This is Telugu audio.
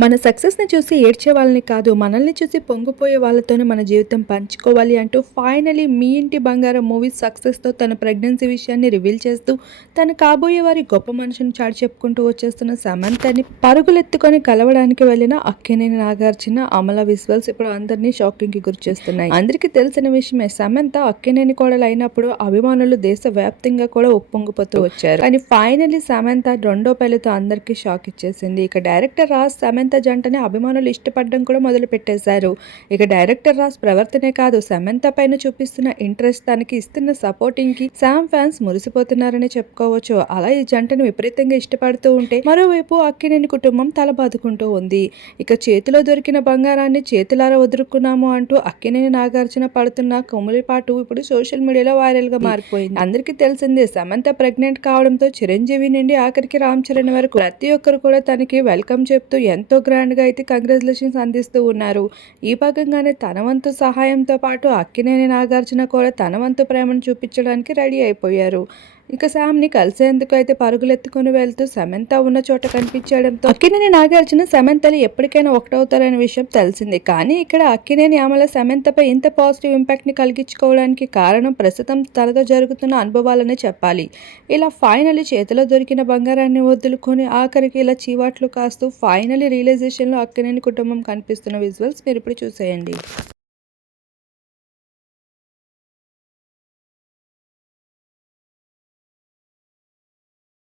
మన సక్సెస్ని చూసి ఏడ్చే వాళ్ళని కాదు, మనల్ని చూసి పొంగిపోయే వాళ్ళతోనే మన జీవితం పంచుకోవాలి అంటూ ఫైనలీ మీ ఇంటి బంగారం మూవీ సక్సెస్తో తన ప్రెగ్నెన్సీ విషయాన్ని రివీల్ చేస్తూ తన కాబోయే వారి గొప్ప మనుషుని చాటి చెప్పుకుంటూ వచ్చేస్తున్న సమంతని పరుగులెత్తుకొని కలవడానికి వెళ్ళిన అక్కినేని నాగార్జున, అమల విజువల్స్ ఇప్పుడు అందరినీ షాకింగ్కి గురి చేస్తున్నాయి. అందరికీ తెలిసిన విషయమే, సమంత అక్కినేని కోడలు అయినప్పుడు అభిమానులు దేశవ్యాప్తంగా కూడా ఉప్పొంగిపోతూ వచ్చారు. కానీ ఫైనలీ సమంత రెండో పెళ్లితో అందరికీ షాక్ ఇచ్చేసింది. ఇక డైరెక్టర్ రాజ్ సమంత జంటని అభిమానులు ఇష్టపడడం కూడా మొదలు పెట్టేశారు. ఇక డైరెక్టర్ రాజ్ ప్రవర్తనే కాదు, సమంత పైన చూపిస్తున్న ఇంట్రెస్ట్, తనకి ఇస్తున్న సపోర్టింగ్ కి శామ్ ఫ్యాన్స్ మురిసిపోతున్నారని చెప్పుకోవచ్చు. అలా ఈ జంటను విపరీతంగా ఇష్టపడుతూ ఉంటే మరోవైపు అక్కినేని కుటుంబం తలబాదుకుంటూ ఉంది. ఇక చేతిలో దొరికిన బంగారాన్ని చేతులారా వదులుకున్నాము అంటూ అక్కినేని నాగార్జున పడుతున్న కొమ్ములిపాటు ఇప్పుడు సోషల్ మీడియాలో వైరల్ గా మారిపోయింది. అందరికీ తెలిసిందే, సమంత ప్రెగ్నెంట్ కావడంతో చిరంజీవి నుండి ఆఖరికి రామ్ చరణ్ వరకు ప్రతి ఒక్కరు కూడా తనకి వెల్కమ్ చెప్తూ ఎంతో గ్రాండ్ గా అయితే కంగ్రాచులేషన్స్ అందిస్తూ ఉన్నారు. ఈ భాగంగానే తన వంతు సహాయంతో పాటు అక్కినేని నాగార్జున కూడా తన వంతు ప్రేమను చూపించడానికి రెడీ అయిపోయారు. ఇక శామ్ ని కలిసేందుకు అయితే పరుగులెత్తుకుని వెళ్తూ సమంత ఉన్న చోట కనిపించడంతో అక్కినేని నాగార్జున సమంతలు ఎప్పటికైనా ఒకటవుతారనే విషయం తెలిసిందే. కానీ ఇక్కడ అక్కినేని అమల సమంతపై ఇంత పాజిటివ్ ఇంపాక్ట్ ని కలిగించుకోవడానికి కారణం ప్రస్తుతం తనతో జరుగుతున్న అనుభవాలనే చెప్పాలి. ఇలా ఫైనలీ చేతిలో దొరికిన బంగారాన్ని వదులుకొని ఆఖరికి ఇలా చీవాట్లు కాస్తూ ఫైనలీ రియలైజేషన్ లో అక్కినేని కుటుంబం కనిపిస్తున్న విజువల్స్ మీరు ఇప్పుడు చూసేయండి.